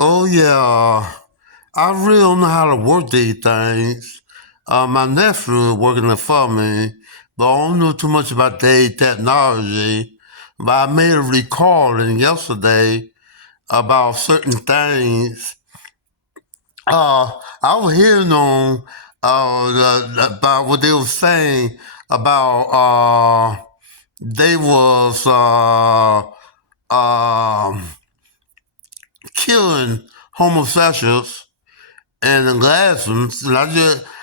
Oh yeah, I really don't know how to work these things. My nephew working it for me, but I don't know too much about the technology. But I made a recording yesterday about certain things. I was hearing on about what they were saying about they was killing homosexuals and the last ones, and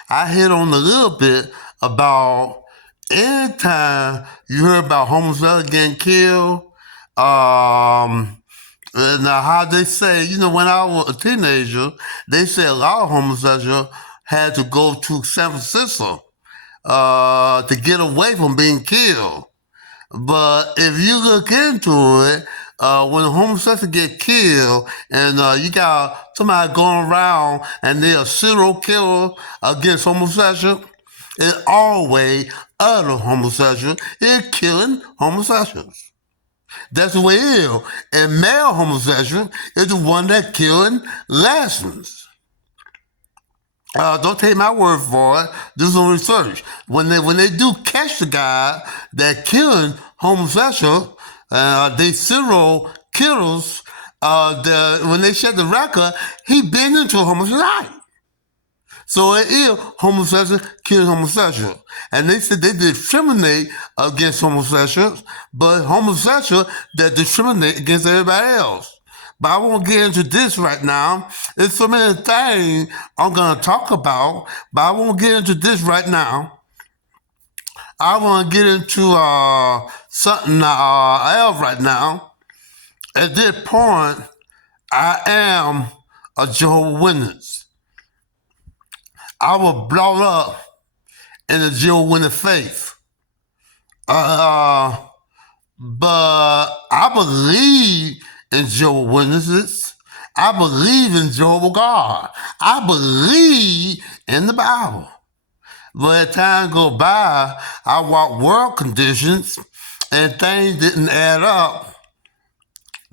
I hit on a little bit about anytime you hear about homosexuals getting killed, and how they say, when I was a teenager, they said a lot of homosexuals had to go to San Francisco to get away from being killed. But if you look into it, when a homosexual get killed and you got somebody going around and they're a serial killer against homosexual, it's always other homosexuals is killing homosexuals. That's the way it is. And male homosexual is the one that killing lesbians. Don't take my word for it. Do some research. When they do catch the guy that killing homosexual, they serial killers. When they check the record, he been into homosexuality. So it is homosexual killing homosexual. And they said they discriminate against homosexuals, but homosexual that discriminate against everybody else. But I won't get into this right now. There's so many things I'm going to talk about, but I won't get into this right now. I want to get into something else right now. At this point, I am a Jehovah's Witness. I was brought up in the Jehovah's Witness faith. But I believe in Jehovah's Witnesses. I believe in Jehovah God. I believe in the Bible. But as time go by, I walked world conditions and things didn't add up.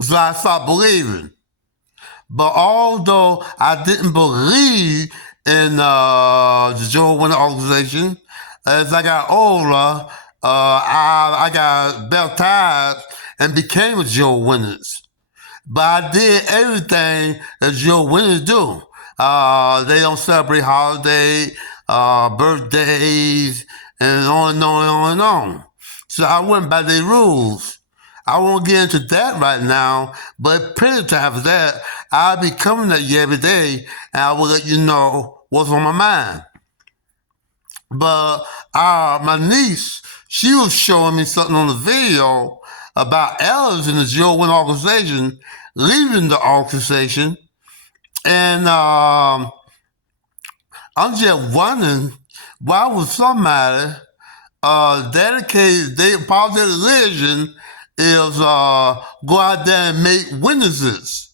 So I stopped believing. But although I didn't believe in the Jehovah's Witness organization, as I got older, I got baptized and became a Jehovah's Witness. But I did everything that Jehovah's Witnesses do. They don't celebrate holidays, birthdays, and on and on and on and on. So I went by their rules. I won't get into that right now, but pretty time for that, I'll be coming at you every day, and I will let you know what's on my mind. But my niece, she was showing me something on the video about elders in the Jehovah's Witness organization leaving the organization, and I'm just wondering why would somebody dedicated part of their religion is go out there and make witnesses.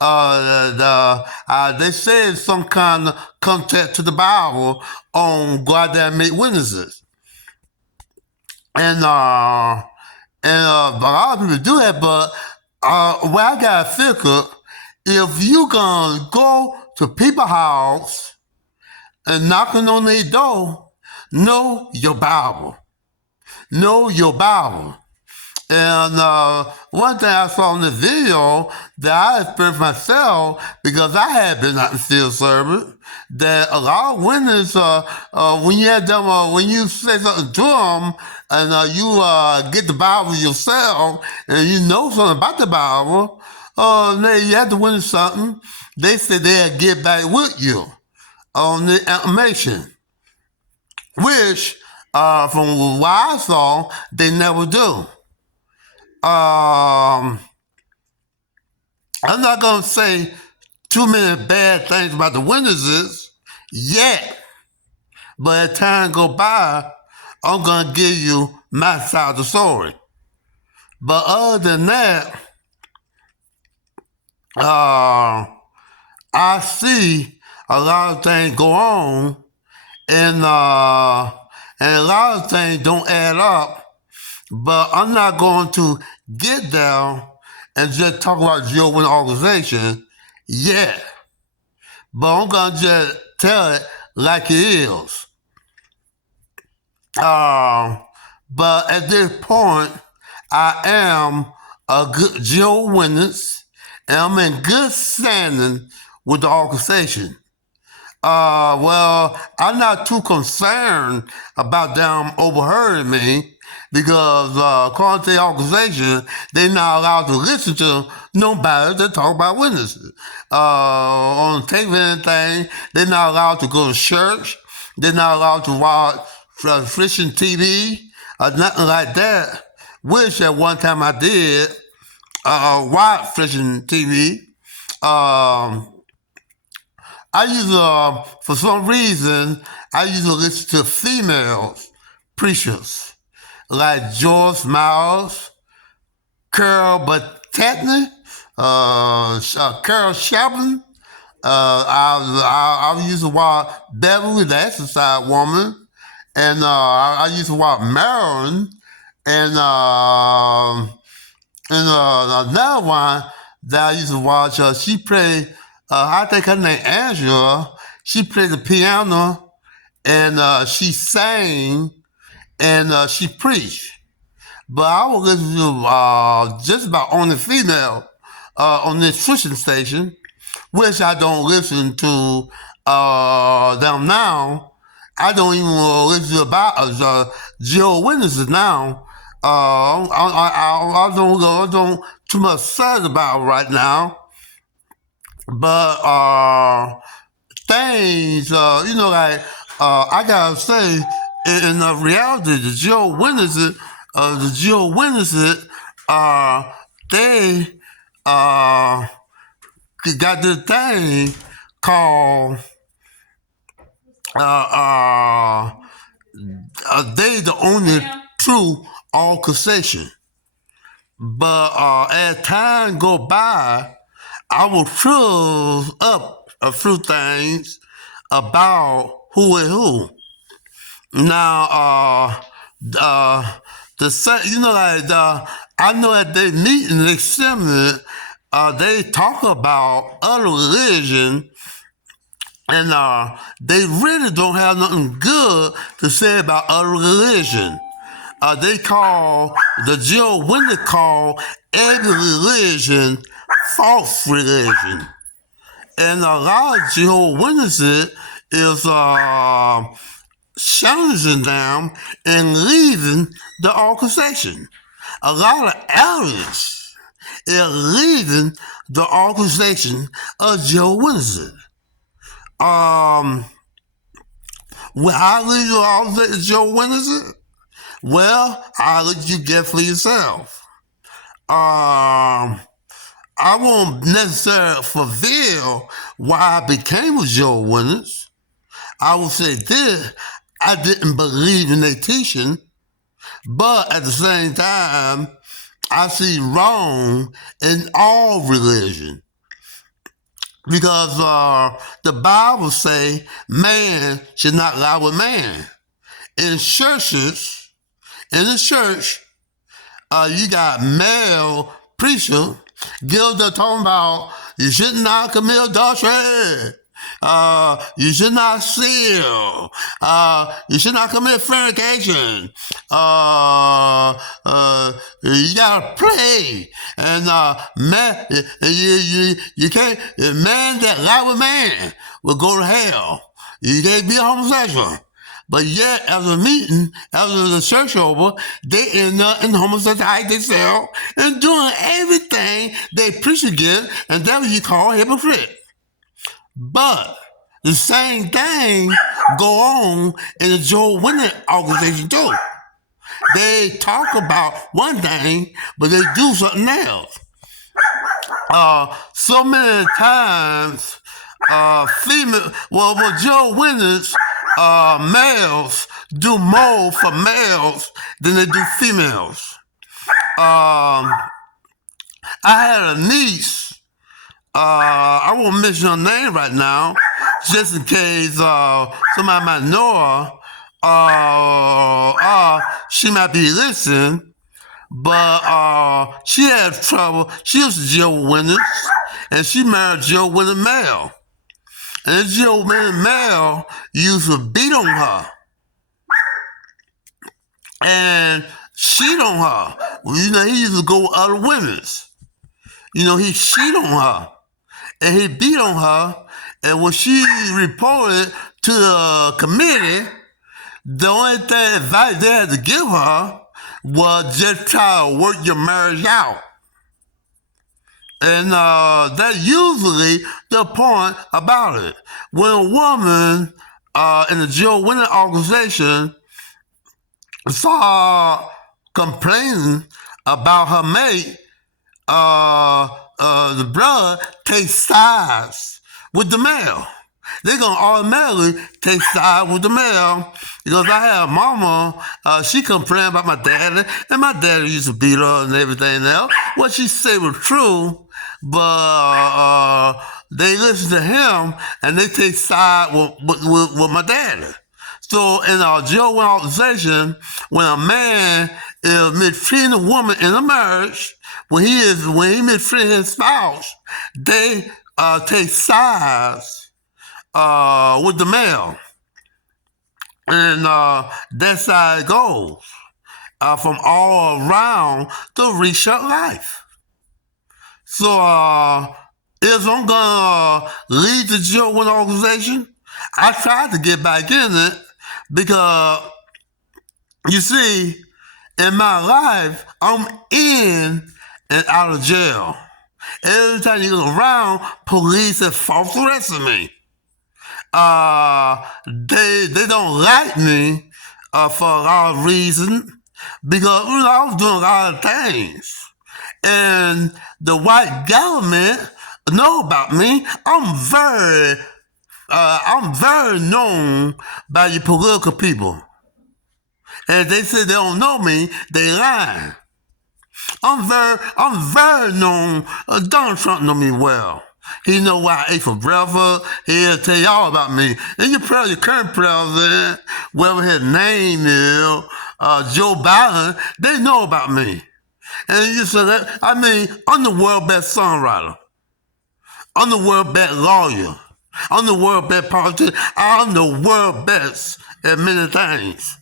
They say it's some kind of contact to the Bible on go out there and make witnesses. And a lot of people do that, but what I got to figure, if you gonna go to people's house and knocking on their door, know your Bible. Know your Bible. And one thing I saw in the video that I experienced myself, because I had been out in field service, that a lot of witnesses, when you have them, when you say something to them, and you get the Bible yourself, and you know something about the Bible, you have to witness something, they say they'll get back with you on the information, which, from what I saw, they never do. I'm not going to say too many bad things about the witnesses yet, but as time go by, I'm going to give you my side of the story. But other than that, I see a lot of things go on, and a lot of things don't add up. But I'm not going to get down and just talk about Jehovah's Witness organization yet. But I'm gonna just tell it like it is. But at this point, I am a good Jehovah's Witness, and I'm in good standing with the organization. Well, I'm not too concerned about them overhearing me because according to the organization, they're not allowed to listen to nobody that talk about witnesses. On tape anything, they're not allowed to go to church. They're not allowed to watch Christian TV or nothing like that. Which at one time I did watch Christian TV. I used to, for some reason, I used to listen to female preachers like George Miles, Carol Batetny, Carol Chaplin. I used to watch Beverly, the Exercise Woman, and I used to watch Marilyn, and another one that I used to watch. She played. I think her name Angela. She played the piano, and she sang, and she preached. But I was listening to just about only female on this Christian station, which I don't listen to them now. I don't even listen to about Jehovah's Witnesses now. I don't too much sad about it right now. But things, like I gotta say, in reality, the Jehovah's Witnesses, they got this thing called they the only true organization. But as time go by, I will prove up a few things about who is who. Now, I know that they meet in the assembly, they talk about other religion, and they really don't have nothing good to say about other religion. They call the Jehovah's Witnesses call every religion false religion, and a lot of Jehovah's Witnesses is challenging them and leaving the organization. A lot of elders is leaving the organization of Jehovah's Witnesses. Will I leave the organization of Jehovah's Witnesses? Well, I'll let you get for yourself. I won't necessarily fulfill why I became a Jehovah's Witness. I will say this: I didn't believe in their teaching, but at the same time, I see wrong in all religion. Because the Bible say man should not lie with man. In the church, you got male preacher guilt of talking about you should not commit adultery. You should not steal. You should not commit fornication. You gotta pray. And man, you can't. Man that lie with man will go to hell. You can't be a homosexual. But yet, as a meeting, after the church over, they end up in homosexuality themselves and doing everything they preach against, and that's what you call hypocrite. But the same thing go on in the Jehovah's Witness organization too. They talk about one thing, but they do something else. So many times, Jehovah's Witness males do more for males than they do females. I had a niece. I won't mention her name right now, just in case somebody might know her. She might be listening, but she had trouble. She was a Jehovah's Witness, and she married Joe Willie Male. And Joe Willie Male used to beat on her and cheat on her. Well, he used to go with other women's. He cheat on her and he beat on her. And when she reported to the committee, the only advice they had to give her was just try to work your marriage out. And that's usually the point about it. When a woman in the Joe Winning organization saw complaining about her mate, the brother takes sides with the male. They're going to automatically take sides with the male because I had a mama, she complained about my daddy, and my daddy used to beat her and everything else. What she said was true, but they listen to him and they take side with my daddy. So in our Joe Winning organization, when a man is mistreating a woman in a marriage, when he mistreating his spouse, they take sides with the male, and that's how it goes from all around the research life. So if I'm gonna lead the Joe Winning organization, I tried to get back in it because you see, in my life, I'm in and out of jail. Every time you go around, police have false arrested me. They don't like me for a lot of reasons because I was doing a lot of things. And the white government know about me. I'm very known by the political people. And they say they don't know me, they lying. I'm very known. Donald Trump know me well. He know what I ate for breakfast. He'll tell y'all about me. And your current president, whatever his name is, Joe Biden, they know about me. And you said that, I'm the world best songwriter. I'm the world best lawyer. I'm the world best politician. I'm the world best at many things.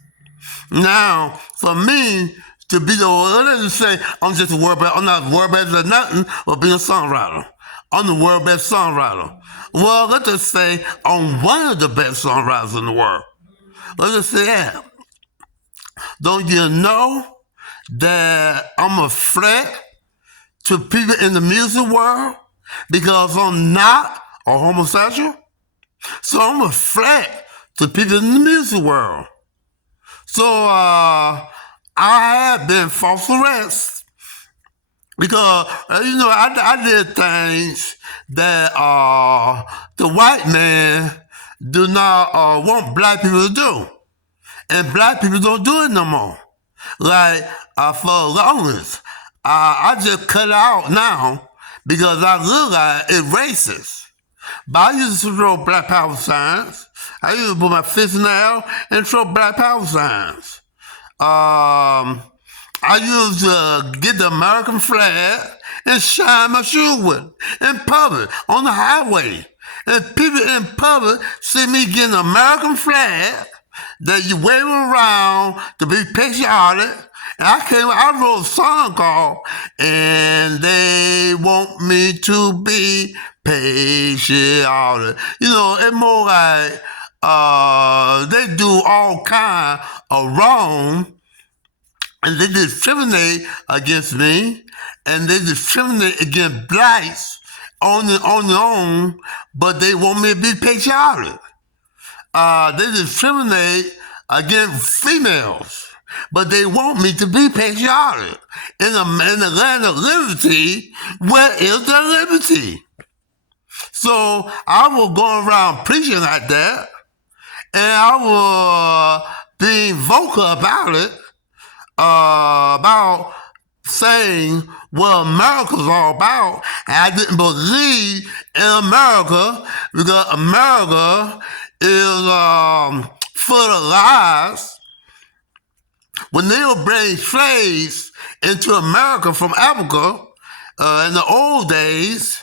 Now, for me to be let's just say I'm just a world best, I'm not world best at nothing but being a songwriter. I'm the world best songwriter. Well, let's just say I'm one of the best songwriters in the world. Let's just say that. Don't you know that I'm a threat to people in the music world because I'm not a homosexual? So I'm a threat to people in the music world. So I have been false arrested because I did things that the white man do not want black people to do, and black people don't do it no more. Like for longest, I just cut it out now because I look like it's racist. But I used to throw Black Power signs. I used to put my fist in the air and throw Black Power signs. I used to get the American flag and shine my shoe with it in public, on the highway. And people in public see me getting the American flag that you wave around to be patriotic. And I wrote a song called "And They Want Me to Be Patriotic." It's more like they do all kind of wrong, and they discriminate against me, and they discriminate against blacks on their own, but they want me to be patriotic. They discriminate against females, but they want me to be patriotic. In the land of liberty, where is the liberty? So I will go around preaching like that, and I will be vocal about it, about saying what America's all about. And I didn't believe in America because America is full of lies. When they were bringing slaves into America from Africa in the old days,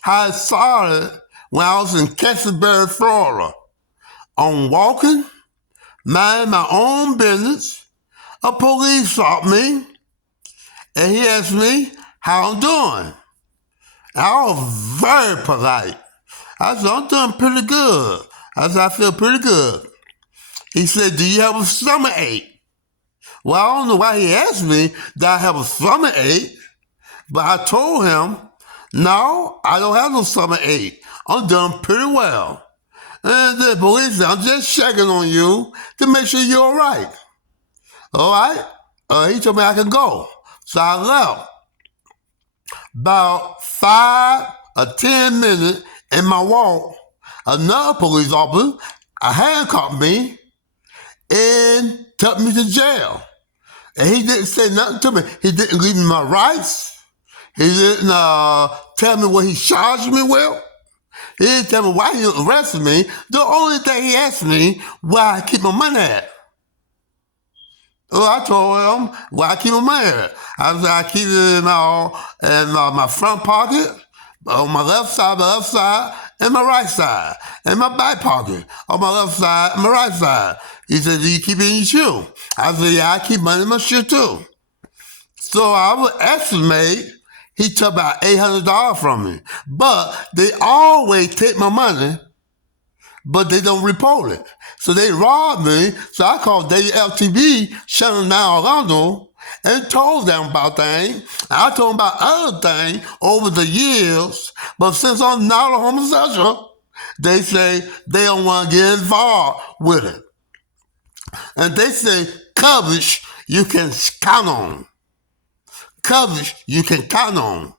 how it started when I was in Casselberry, Florida. I'm walking, minding my own business. A police stopped me, and he asked me how I'm doing. And I was very polite. I said, I'm doing pretty good. I said, I feel pretty good. He said, do you have a stomachache? Well, I don't know why he asked me, did I have a stomachache? But I told him, no, I don't have no stomachache. I'm doing pretty well. And the police said, I'm just checking on you to make sure you're all right. All right? He told me I could go. So I left. About 5 or 10 minutes in my walk, another police officer handcuffed me and took me to jail. And he didn't say nothing to me. He didn't give me my rights. He didn't tell me what he charged me with. He didn't tell me why he arrested me. The only thing he asked me, where I keep my money at. I told him where I keep my money at. I said I keep it in my front pocket, on my left side, and my right side, and my back pocket, on my left side and my right side. He said, do you keep it in your shoe? I said, yeah, I keep money in my shoe too. So I would estimate he took about $800 from me. But they always take my money, but they don't report it. So they robbed me. So I called WLTV, Channel 9 Orlando, and told them about things. I told them about other things over the years. But since I'm not a homosexual, they say they don't want to get involved with it. And they say coverage you can count on. Coverage you can count on.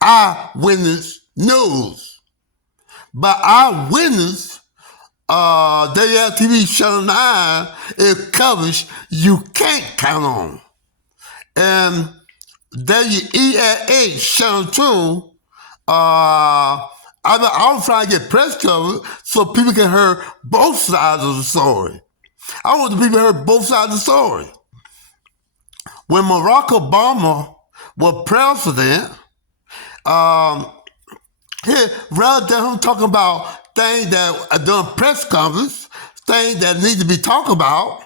Eyewitness news. But eyewitness, WLTV Channel 9, it covers you can't count on. And WELH Channel 2, I was trying to get press coverage so people can hear both sides of the story. I want the people to hear both sides of the story. When Barack Obama was president, rather than him talking about things that are doing press conference, things that need to be talked about,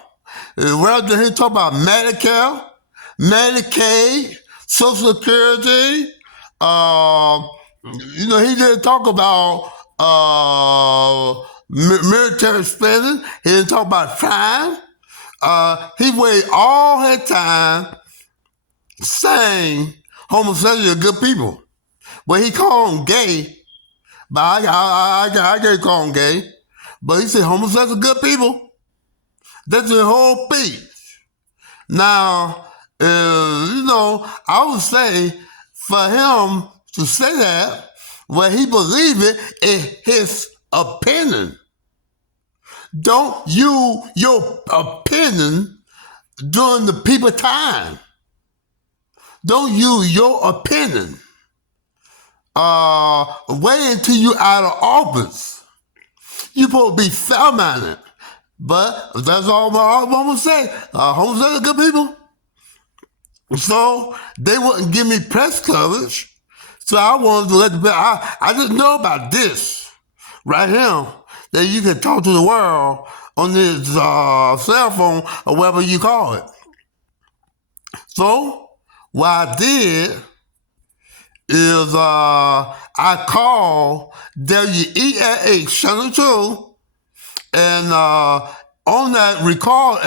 rather than him talk about Medicare, Medicaid, Social Security, he didn't talk about military spending. He didn't talk about crime. He wasted all his time saying homosexuals are good people. But he called them gay. But I can't call them gay. But he said homosexuals are good people. That's the whole piece. Now, I would say for him to say that, well, he believed it is his opinion. Don't use your opinion during the people time. Don't use your opinion. Wait until you out of office. You're supposed to be fair-minded. But that's all I'm going to say. Homosexuals are good people. So they wouldn't give me press coverage. So I wanted to let the people, I just know about this right here, that you can talk to the world on this cell phone or whatever you call it. So what I did is I called WELH Channel 2, and on that record,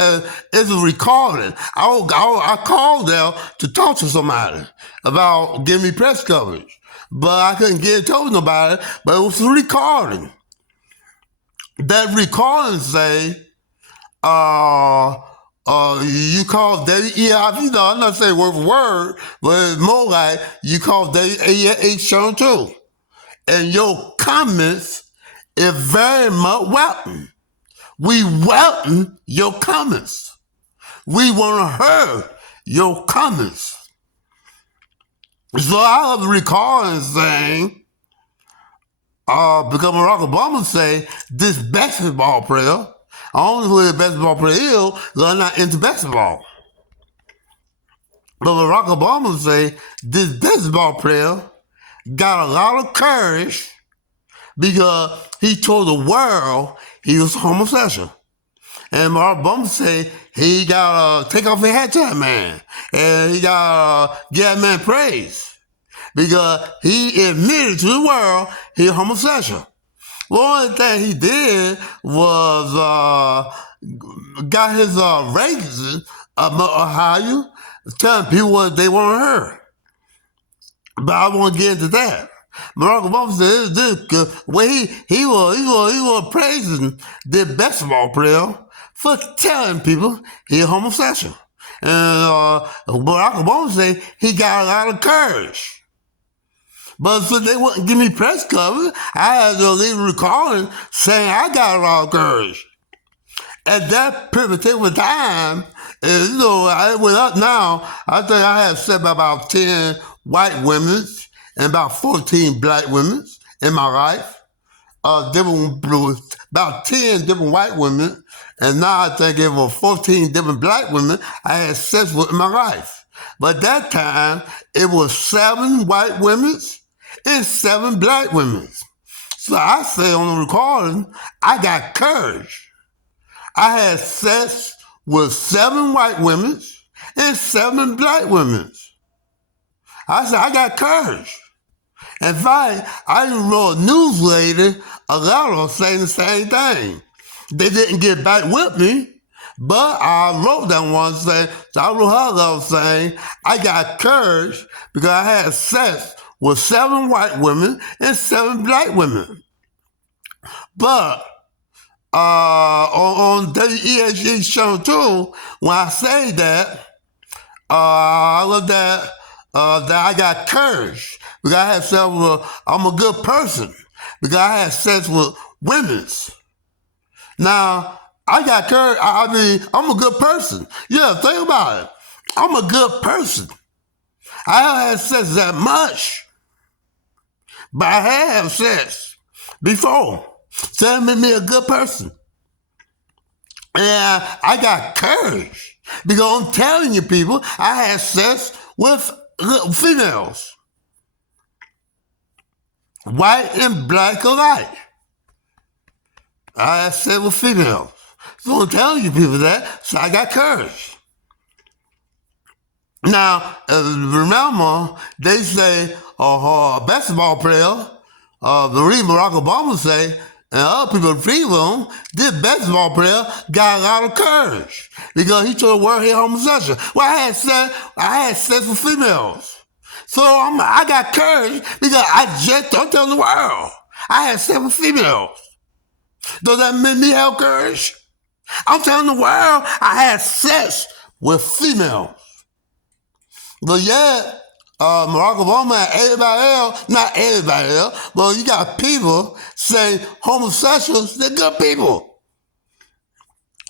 it's a recording. I called them to talk to somebody about giving me press coverage, but I couldn't get in touch with nobody, but it was a recording. That recording say, you call WELH, I'm not saying word for word, but it's more like you call WELH Channel 2. And your comments is very much welcome. We welcome your comments. We want to hear your comments. So I have a recording saying, because Barack Obama say, this basketball player, I don't know who the basketball player is, because I'm not into basketball. But Barack Obama say, this basketball player got a lot of courage because he told the world he was homosexual. And Barack Obama said he gotta take off his hat to that man. And he gotta give that man praise. Because he admitted to the world he was homosexual. The only thing he did was got his ratings higher, telling people what they want to hear. But I won't get into that. Barack Obama said this when he was praising the basketball player for telling people he was homosexual. And Barack Obama said he got a lot of courage. But so they wouldn't give me press coverage, I had to leave a recording saying I got a lot of courage. At that particular time, I went up now, I think I had slept by about 10 white women and about 14 black women in my life. About 10 different white women, and now I think it was 14 different black women I had sex with in my life. But that time, it was 7 white women and 7 black women. So I say on the recording, I got courage. I had sex with 7 white women and 7 black women. I said, I got courage. In fact, I even wrote a newsletter, a letter saying the same thing. They didn't get back with me, but I wrote that one saying, so I wrote her a letter saying, I got courage because I had sex with 7 white women and 7 black women. But on WEHE Channel 2, when I say that, I looked at that I got courage because I had sex with, I'm a good person because I had sex with women. Now, I got courage, I mean, I'm a good person. Yeah, think about it. I'm a good person. I haven't had sex that much, but I have sex before. So that made me a good person. And I got courage because I'm telling you people, I had sex with females. White and black alike. I had sex with females. So I'm telling you people that, so I got courage. Now, remember, they say a basketball player, the reason Barack Obama say, and other people repeat him, this basketball player got a lot of courage because he told the world he homosexual. Well, I had sex with females. So I got courage because I'm telling the world, I had sex with females. Does that make me have courage? I'm telling the world I had sex with females. But yet, Barack Obama and everybody else, not everybody else, but you got people saying homosexuals, they're good people.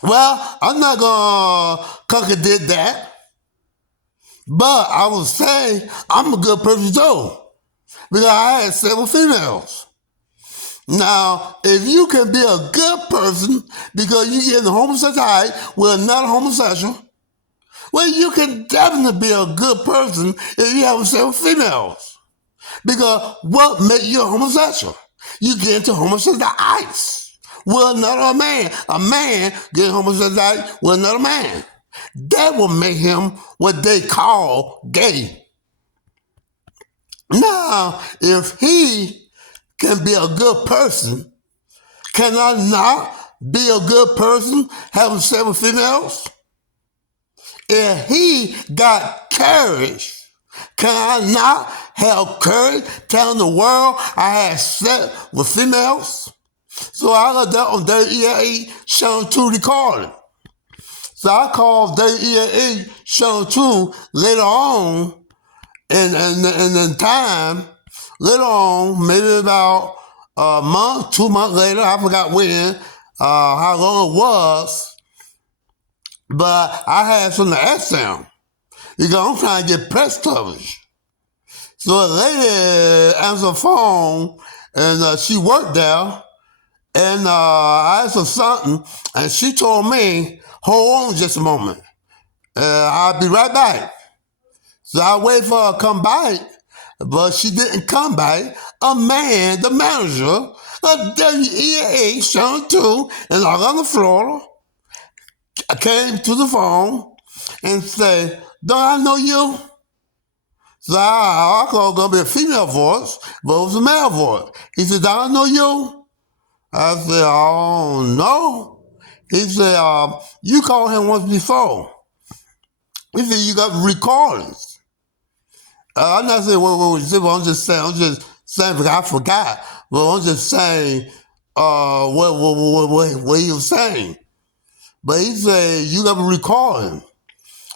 Well, I'm not going to contradict that. But I will say I'm a good person too. Because I had sex with females. Now, if you can be a good person because you get in the homosexuality with another homosexual, well, you can definitely be a good person if you have sex with females. Because what makes you a homosexual? You get into homosexuality with another man. A man getting homosexuality with another man. That will make him what they call gay. Now, if he can be a good person, can I not be a good person having sex with females? If he got courage, can I not have courage telling the world I had sex with females? So I got that on WEHE Channel 2 recording. So I called WEHE Channel 2 later on in time, later on, maybe about a month, 2 months later, I forgot when, how long it was, but I had something to ask them because I'm trying to get press coverage. So a lady answered the phone and she worked there, and I asked her something, and she told me, hold on just a moment, I'll be right back. So I wait for her to come back, but she didn't come back. A man, the manager of WEA Channel 2 in Orlando, Florida, came to the phone and said, "Don't I know you?" So I thought it was going to be a female voice, but it was a male voice. He said, "Don't I know you?" I said, "Oh, no." He said, "You called him once before." He said, "You got recordings." I'm not saying what I'm just saying because I forgot. But I'm just saying what he was saying. But he said, "You got a recording."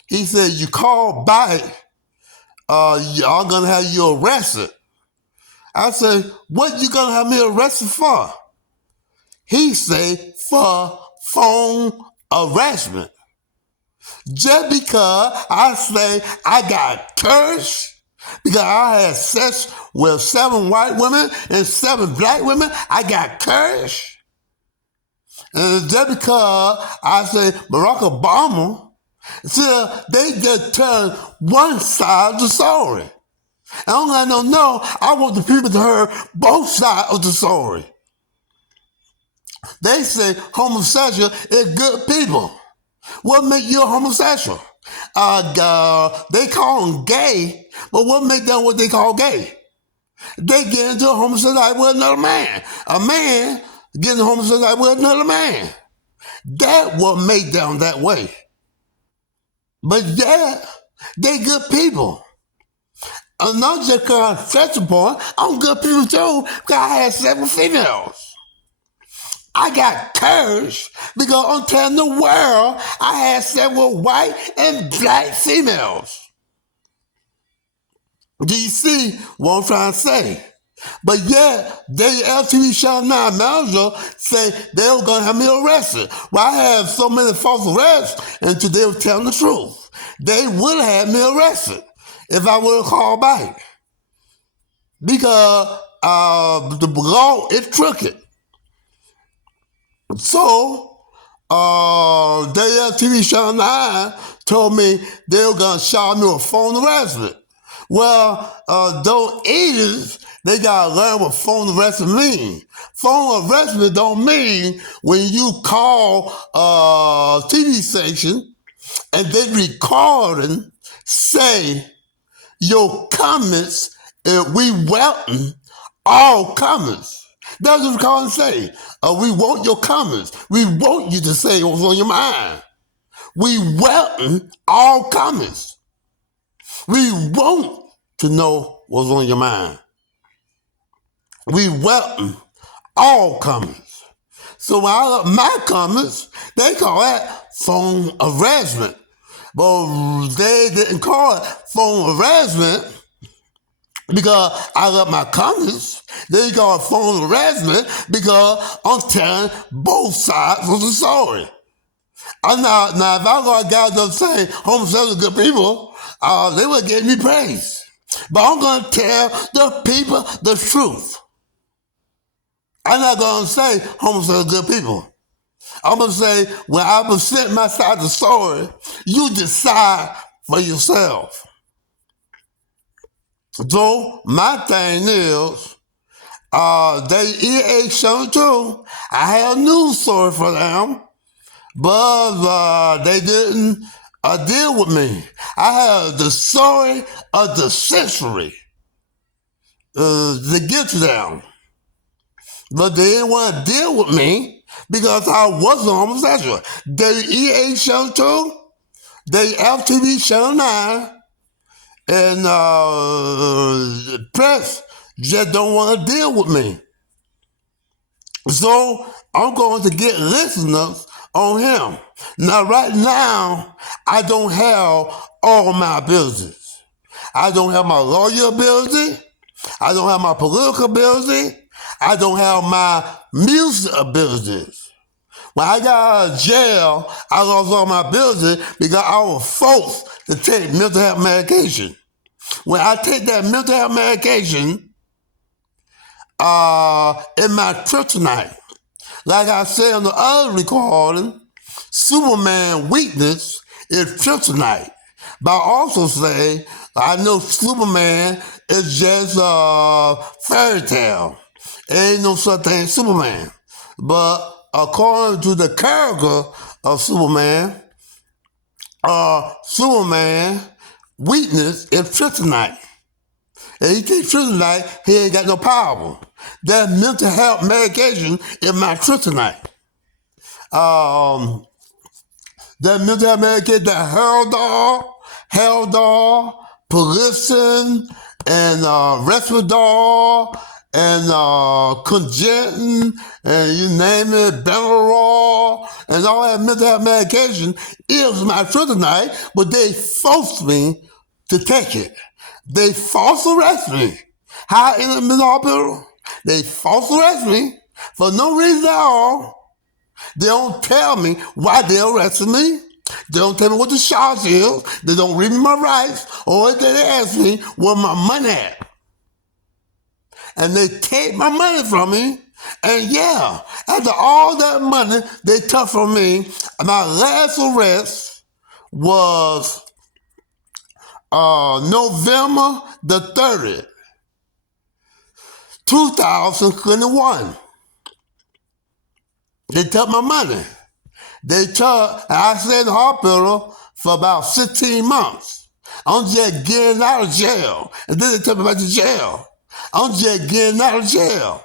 He said, "You call back, I'm gonna have you arrested." I said, "What you gonna have me arrested for?" He said, "For phone harassment." Just because I say I got cursed because I had sex with 7 white women and 7 black women, I got cursed. And just because I say Barack Obama, see, they just tell one side of the story. I don't let them know. I want the people to hear both sides of the story. They say homosexual is good people. What make you a homosexual? They call them gay, but what make them what they call gay? They get into a homosexuality with another man. A man getting homosexuality with another man. That what make them that way. But yeah, they good people. I'm not just because I'm sexual point, I'm good people too because I had 7 females. I got cursed because I'm telling the world I had several white and black females. Do you see what I'm trying to say? But yet, they LTV Channel 9 manager say they were going to have me arrested. Well, I have so many false arrests and today was telling the truth. They would have had me arrested if I would have called back. Because the law is crooked. So, TV Channel 9 told me they were going to charge me with phone harassment. Well, those idiots, they got to learn what phone harassment means. Phone harassment don't mean when you call a TV station and they recording, say your comments, we welcome all comments. That's what the calling say. We want your comments. We want you to say what's on your mind. We welcome all comments. We want to know what's on your mind. We welcome all comments. So when I look my comments, they call that phone harassment. But they didn't call it phone harassment because I love my comments. They call it phone harassment because I'm telling both sides of the story. Now, if I got guys that saying homosexuals are good people, they would give me praise. But I'm going to tell the people the truth. I'm not going to say homosexuals are good people. I'm going to say, when I present my side of the story, you decide for yourself. So my thing is, they EA Channel 2, I had a news story for them, but they didn't deal with me. I had the story of the century to get to them. But they didn't want to deal with me because I wasn't homosexual. They EA Channel 2, they FTV Channel 9, and the press just don't want to deal with me. So I'm going to get listeners on him. Now, right now, I don't have all my abilities. I don't have my lawyer ability. I don't have my political ability. I don't have my music abilities. When I got out of jail, I lost all my abilities because I was forced to take mental health medication. When I take that mental health medication, in my kryptonite, like I said on the other recording, Superman weakness is kryptonite. But I also say I know Superman is just a fairy tale. Ain't no such thing as Superman. But according to the character of Superman, Superman weakness is kryptonite. And he takes kryptonite, he ain't got no power. That mental health medication is my kryptonite. That mental health medication, that Haldol, Policin, and Respirodol, and Congentin, and you name it, Benaroll, and all that mental health medication is my kryptonite, but they forced me to take it. They false arrest me. How in the mental hospital? They false arrest me for no reason at all. They don't tell me why they arrested me. They don't tell me what the charge is. They don't read me my rights, or they ask me where my money at. And they take my money from me. And yeah, after all that money they took from me, my last arrest was November the 30th, 2021. They took my money. I stayed in the hospital for about 16 months. I'm just getting out of jail. And then they took me back to jail. I'm just getting out of jail.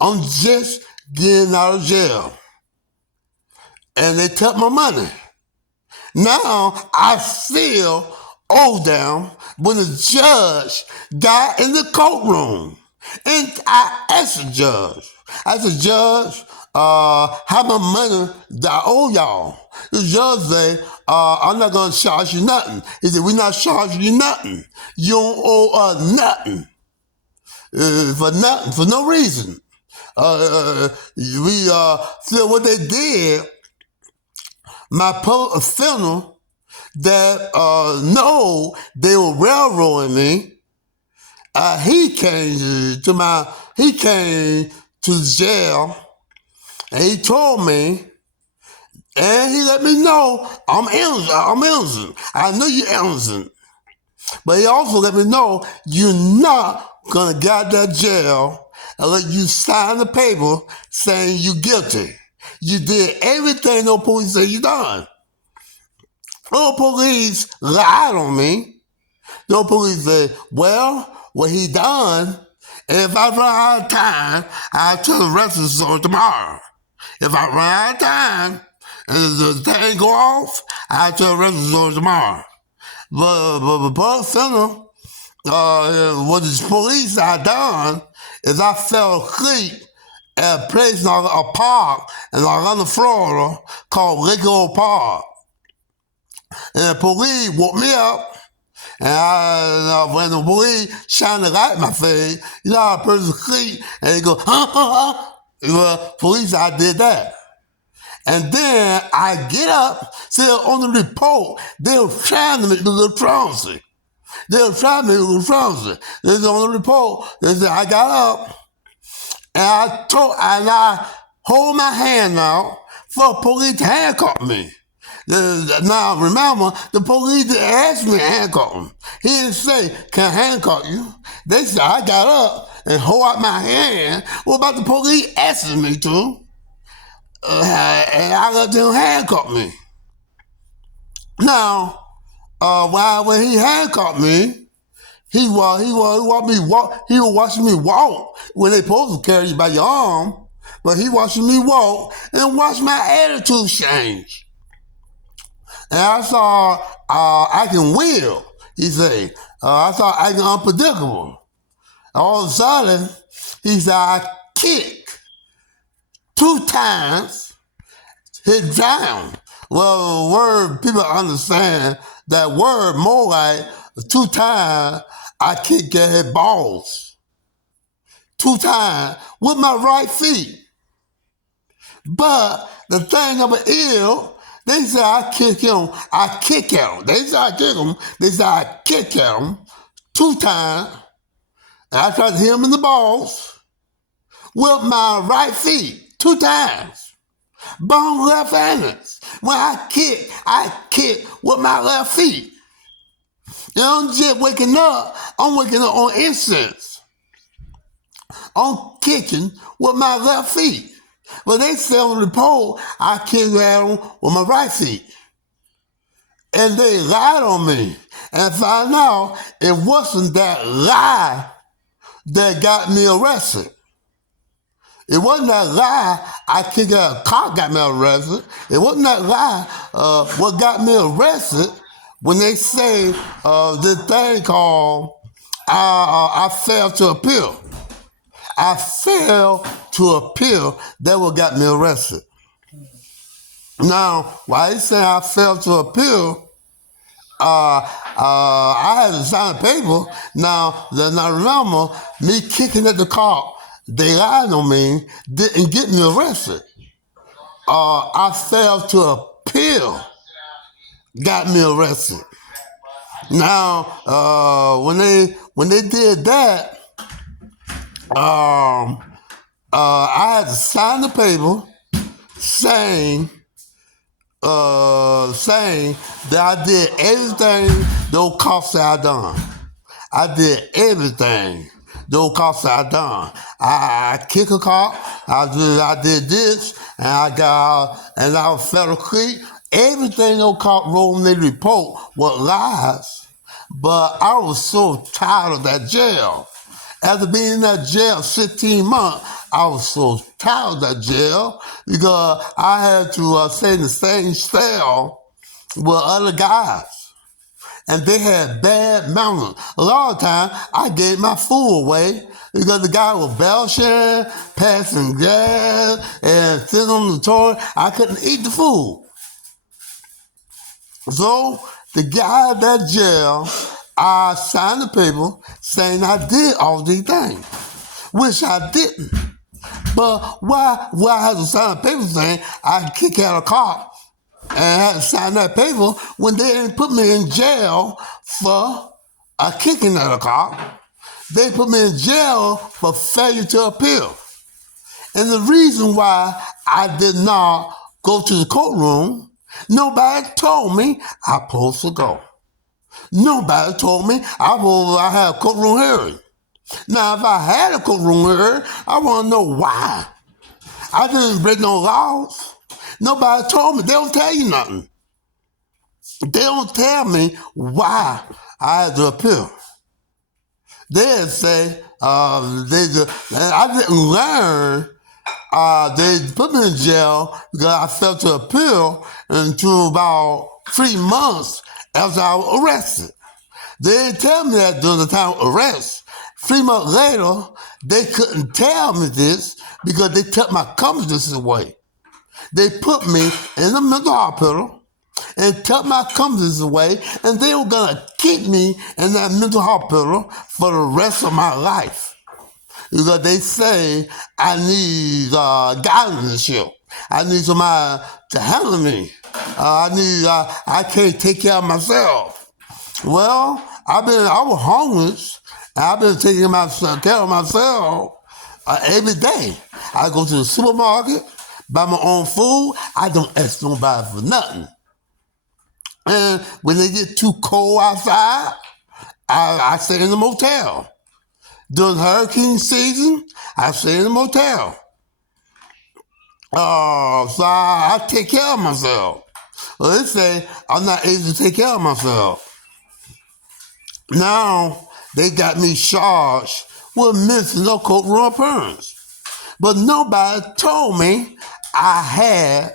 I'm just getting out of jail. And they took my money. Now I still owe them when the judge got in the courtroom. And I asked the judge, Judge, how much money do I owe y'all? The judge said, I'm not going to charge you nothing. He said, we're not charging you nothing. You don't owe us nothing. For nothing, for no reason. So what they did, my funeral, that no, they were railroading me. He came to the jail, and he told me, and he let me know I'm innocent. I know you're innocent, but he also let me know you're not gonna get out of that jail unless you sign the paper saying you're guilty. You did everything no police say you done. No police lied on me. No police said, well, what he done, and if I run out of time, I'll tell the rest of the story tomorrow. If I run out of time and the thing go off, I'll tell the rest of the story tomorrow. But Bud Center, what the police I done is I fell asleep at a place, a park in Orlando, Florida, called Lakewood Park. And the police woke me up, and when the police shine the light in my face, you know how a person sleep, and they go, Well, police, I did that. And then I get up, still on the report, they were trying to make me look clumsy. They were trying to make me look clumsy. They said on the report, they said I got up, and I hold my hand out for police to handcuff me. Now, remember, the police didn't ask me to handcuff him. He didn't say, can I handcuff you? They said, I got up and hold out my hand. What about the police asking me to? And I let them handcuff me. Now, when he handcuffed me, he was watching me walk when they supposed to carry you by your arm, but he watching me walk and watch my attitude change. And I saw I can will, he said. I saw I can unpredictable. All of a sudden, he said, I kicked 2 times, hit down. Well, the word, people understand that word more like 2 times I kicked at his balls. 2 times with my right feet. But the thing of it is, they said I kick him. I kick at him. They said I kick him. They said I kick at him 2 times. And I tried to hit him in the balls with my right feet 2 times. Bone left-handed. When I kick with my left feet. And I'm just waking up. I'm waking up on incense. I'm kicking with my left feet. But they say on the pole, I kick at them with my right feet. And they lied on me. And found out it wasn't that lie that got me arrested. It wasn't that lie I kicked out a car got me arrested. It wasn't that lie what got me arrested when they say this thing called I failed to appeal. I failed to appeal. That what got me arrested. Now, why they say I failed to appeal, I had to sign a paper. Now remember, me kicking at the car, they lied on me, didn't get me arrested. I failed to appeal, got me arrested. Now, when they did that, I had to sign the paper saying that I did everything those cops that I done. I did everything those cops that I done. I kick a cop. I did this, and I was Federal Creek. Everything those cops wrote in their report was lies. But I was so tired of that jail. After being in that jail 16 months, I was so tired of that jail because I had to stay in the same cell with other guys. And they had bad manners. A lot of times, I gave my food away because the guy was belching, passing gas, and sitting on the toilet. I couldn't eat the food. So, the guy at that jail, I signed the paper saying I did all these things, which I didn't. But why I had to sign a paper saying I could kick out a cop and had to sign that paper when they didn't put me in jail for kicking at a cop? They put me in jail for failure to appeal. And the reason why I did not go to the courtroom, nobody told me I was supposed to go. Nobody told me I had a courtroom hearing. Now, if I had a courtroom hearing, I want to know why. I didn't break no laws. Nobody told me. They don't tell you nothing. They don't tell me why I had to appeal. They say, I didn't learn. They put me in jail because I failed to appeal until about 3 months after I was arrested. They didn't tell me that during the time of arrest. 3 months later, they couldn't tell me this because they took my competency away. They put me in the mental hospital and took my competency away, and they were going to keep me in that mental hospital for the rest of my life. Because they say I need guidance. I need somebody to handle me. I can't take care of myself. Well, I was homeless. And I've been taking care of myself every day. I go to the supermarket, buy my own food. I don't ask nobody for nothing. And when they get too cold outside, I stay in the motel. During hurricane season, I stay in the motel. So I take care of myself. Well, they say I'm not able to take care of myself. Now, they got me charged with missing no courtroom appearance. But nobody told me I had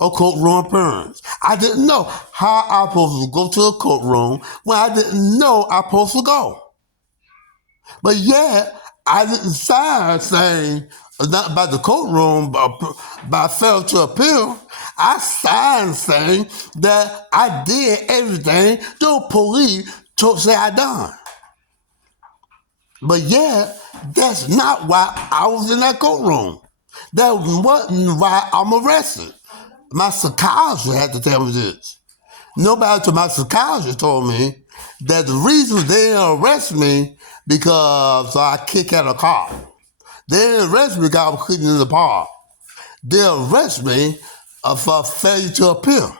a courtroom appearance. I didn't know how I was supposed to go to a courtroom when I didn't know I was supposed to go. But yet, I didn't sign saying not about the courtroom, but I failed to appeal. I signed saying that I did everything the police say I done. But yet, that's not why I was in that courtroom. That wasn't why I'm arrested. My psychologist had to tell me this. Nobody to my psychologist told me that the reason they didn't arrest me because I kicked at a car. They didn't arrest me because I was kicking in the park. They arrest me for failure to appeal.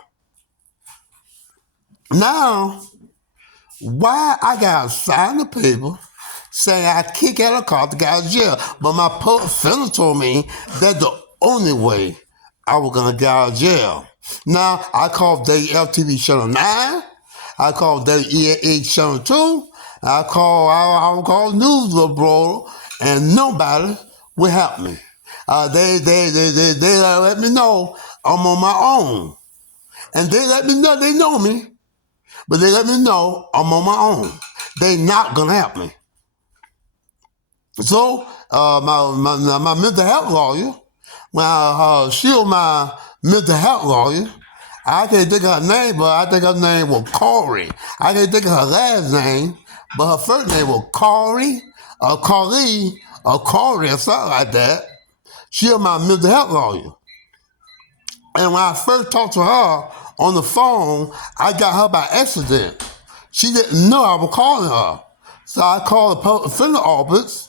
Now, Why I gotta sign the paper saying I kick out a car to get out of jail? But my friend told me that the only way I was gonna get out of jail. Now I called the LTV Channel 9, I called the EAH Channel 2, I called News Bureau, and nobody will help me. They let me know I'm on my own. And they let me know they know me, but they let me know I'm on my own. They not gonna help me. So my mental health lawyer, she was my mental health lawyer. I can't think of her name, but I think her name was Corey. I can't think of her last name, but her first name was Corey, or Corey, or Corey, or something like that. She was my mental health lawyer. And when I first talked to her on the phone, I got her by accident. She didn't know I was calling her. So I called the public defender office,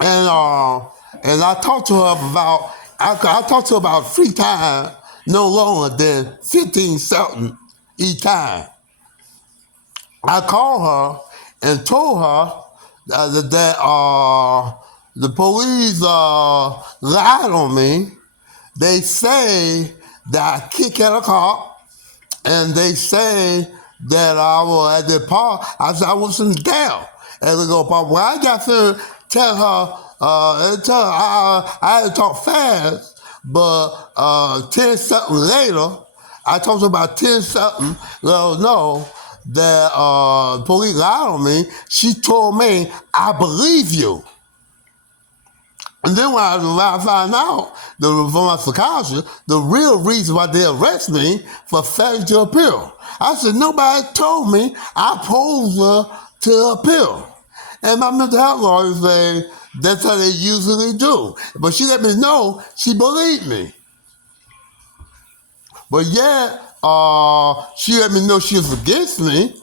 and I talked to her about 3 times, no longer than 15 something each time. I called her and told her that the police lied on me. They say that I kicked out a cop, and they say that I was at the park. I said I wasn't there at the go park. Well, I got to tell her, I had to talk fast, but 10 something later, I talked to her about 10 something, let her know that police lied on me. She told me, I believe you. And then when I found out from my psychiatrist, the real reason why they arrest me for failing to appeal. I said, nobody told me I posed her to appeal. And my mental health lawyer say that's how they usually do. But she let me know she believed me. But yet, she let me know she was against me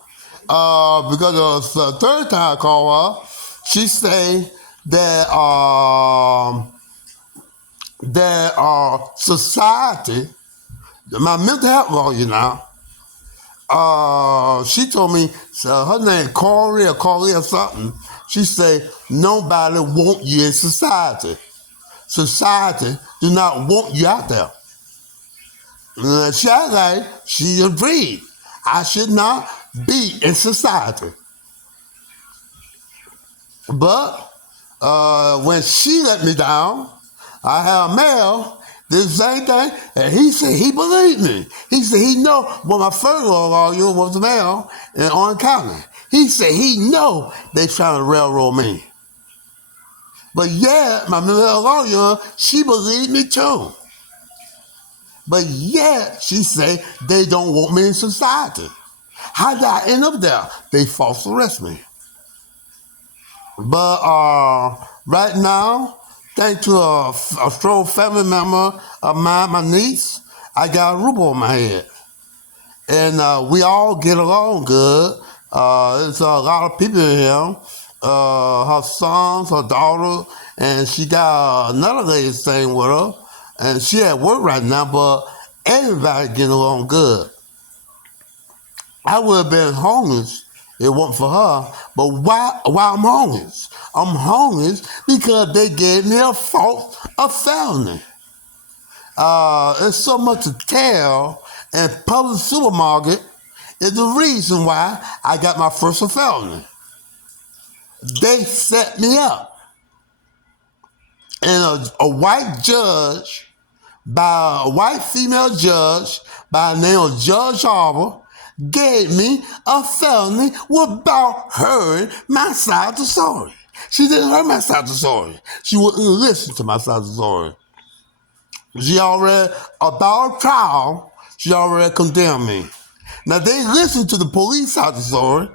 because the third time I called her, she said that society, my mental health lawyer now, she told me, her name Corey or something, she said, nobody want you in society. Society do not want you out there. She agreed. I should not be in society. But when she let me down, I had a mail, the same thing, and he said he believed me. He said he know, well, my first lawyer was a mail in Orange County. He said he know they trying to railroad me. But yeah, my mental lawyer, she believed me too. But yet, she said they don't want me in society. How did I end up there? They false arrest me. But right now, thanks to a strong family member of mine, my niece, I got a roof on my head. And we all get along good. There's a lot of people in here. Her sons, her daughter, and she got another lady staying with her. And she at work right now, but everybody getting along good. I would have been homeless if it wasn't for her. But why I'm homeless? I'm homeless because they gave me a false felony. There's so much to tell, and public supermarket is the reason why I got my first felony. They set me up. And a white judge, by a white female judge by the name of Judge Arbor, gave me a felony without hearing my side of the story. She didn't hear my side of the story. She wouldn't listen to my side of the story. She already, about a trial, she already condemned me. Now they listened to the police side of the story.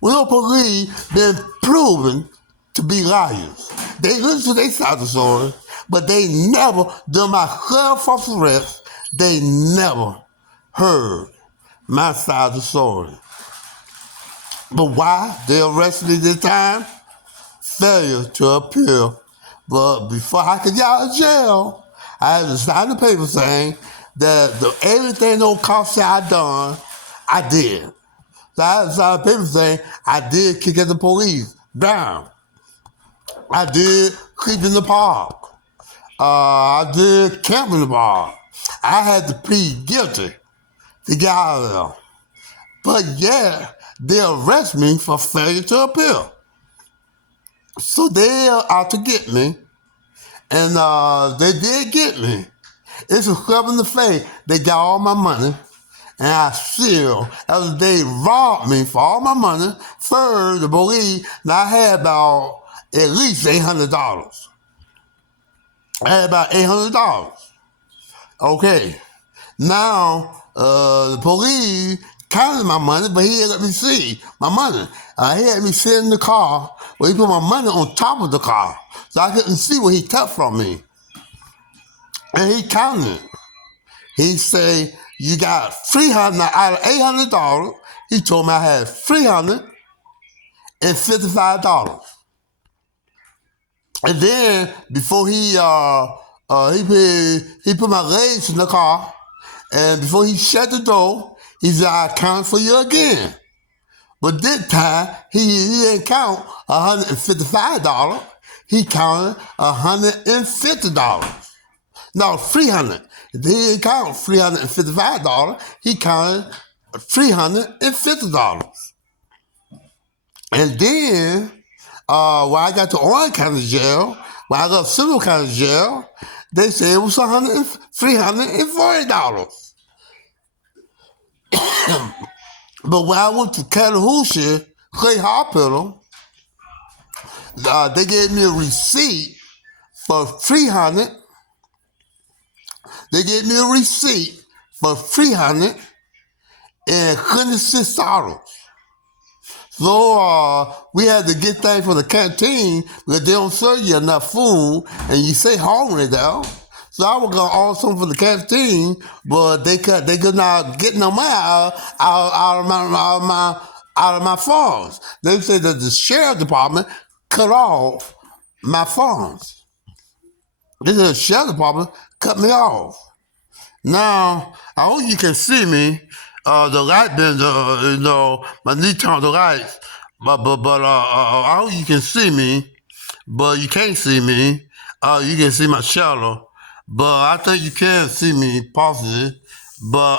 When no police been proven to be liars. They listened to their side of the story, but they never, during my false arrest, they never heard my side of the story. But why they arrested me this time? Failure to appeal. But before I could get out of jail, I had to sign the paper saying that everything those cops said I done, I did. So I had to sign a paper saying I did kick at the police down. I did creep in the park. I did camp in the park. I had to plead guilty to get out of there. But yeah, they arrest me for failure to appeal. So they are out to get me. And they did get me. It's a slap in the face. They got all my money. And I still, as they robbed me for all my money, first, the police, and I had about at least $800. I had about $800. Okay. Now, the police counted my money, but he didn't let me see my money. He had me sit in the car, but he put my money on top of the car, so I couldn't see what he took from me. And he counted. He said, you got $300 out of $800. He told me I had $355. And then before he put my legs in the car, and before he shut the door, he said, I count for you again. But this time, he didn't count $155. He counted $150. No, $300. He didn't count $355. He counted $350. And then, when I got to Orange County Jail, when I got Civil County Jail, they said it was $340. But when I went to Chattahoochee, Clay Hospital, they gave me a receipt for $300. They gave me a receipt for $326. So we had to get things from the canteen because they don't serve you enough food and you stay hungry though. So I was gonna order something from the canteen, but they could not get no money out of my funds. They said that the sheriff department cut off my funds. They said the sheriff department cut me off. Now I hope you can see me. The light been, my knee turned the lights, but I hope you can see me, but you can't see me. You can see my shadow, but I think you can see me possibly, but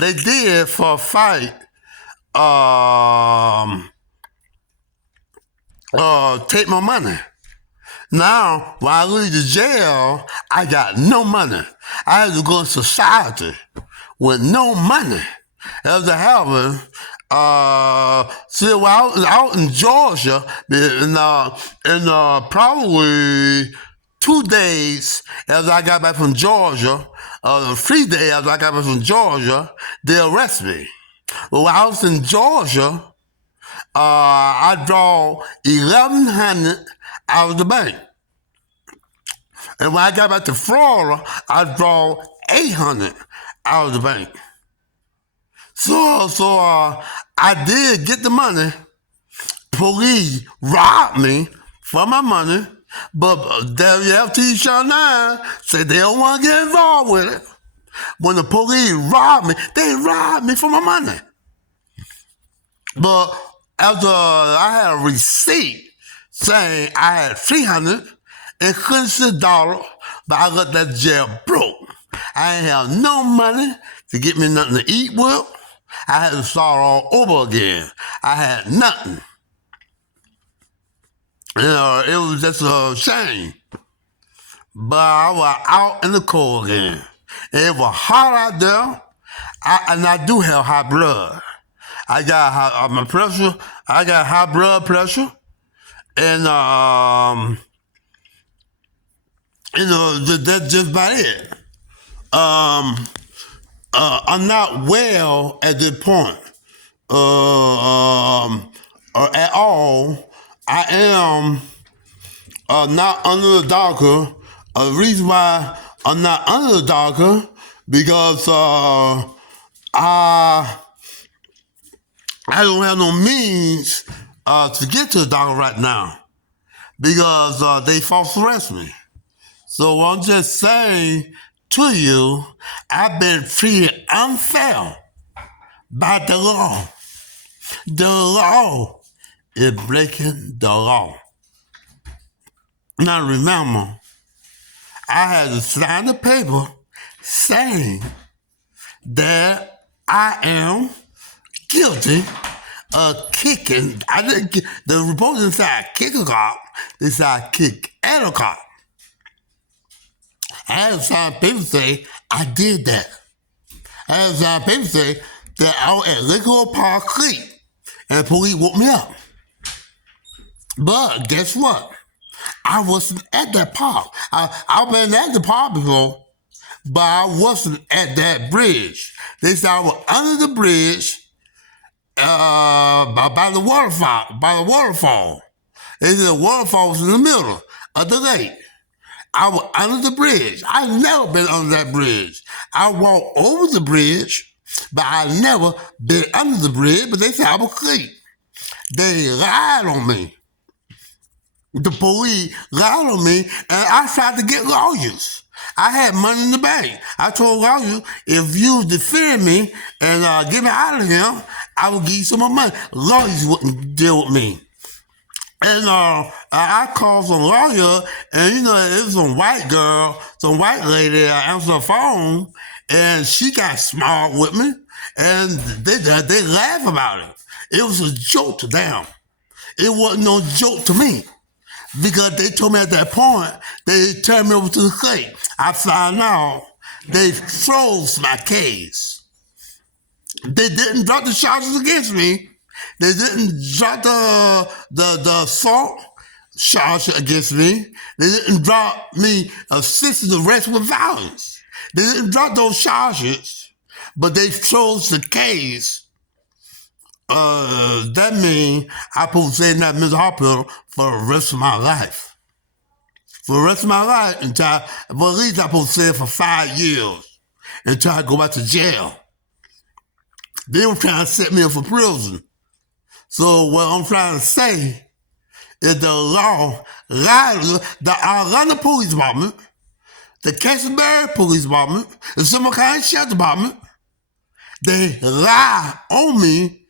they did for a fight, take my money. Now, when I leave the jail, I got no money. I had to go to society with no money. As it happened, when I was out in Georgia, in probably 2 days as I got back from Georgia, 3 days as I got back from Georgia, they arrested me. Well, when I was in Georgia, I draw $1,100 out of the bank. And when I got back to Florida, I draw $800 out of the bank. So I did get the money. Police robbed me for my money, but WFT Channel 9 said they don't want to get involved with it. When the police robbed me, they robbed me for my money. But after I had a receipt saying I had $326, but I got that jail broke. I ain't have no money to get me nothing to eat with. I had to start all over again. I had nothing. It was just a shame. But I was out in the cold again. It was hot out there, and I do have high blood. I got high blood pressure, and that's just about it. I'm not well at this point, at all. I am not under the doctor. The reason why I'm not under the doctor because I don't have no means to get to the doctor right now because they false arrest me. So I'm just saying to you, I've been treated unfair by the law. The law is breaking the law. Now remember, I had to sign the paper saying that I am guilty of kicking. The reporter said I kick a cop. They said I kick at a cop. I had to sign paper say I did that. I had to sign paper say that I was at Lakewood Park Creek and the police woke me up. But guess what? I wasn't at that park. I've been at the park before, but I wasn't at that bridge. They said I was under the bridge by the waterfall. They said the waterfall was in the middle of the lake. I was under the bridge. I've never been under that bridge. I walked over the bridge, but I never been under the bridge, but they said I was clean. They lied on me. The police lied on me, and I tried to get lawyers. I had money in the bank. I told lawyers, if you defend me and get me out of here, I will give you some more money. Lawyers wouldn't deal with me. And I called some lawyer, and it was some white girl, some white lady answered the phone, and she got smart with me, and they laughed about it. It was a joke to them. It wasn't no joke to me. Because they told me at that point, they turned me over to the state. I found out they froze my case. They didn't drop the charges against me. They didn't drop the assault charge against me. They didn't drop me assisting arrest with violence. They didn't drop those charges, but they froze the case. That means I'm supposed to stay in that mental hospital for the rest of my life. For the rest of my life, but at least I'm supposed to stay for 5 years until I go back to jail. They were trying to set me up for prison. So what I'm trying to say is the law lied. The Atlanta Police Department, the Castleberry Police Department, the Seminole County Sheriff Department, they lie on me.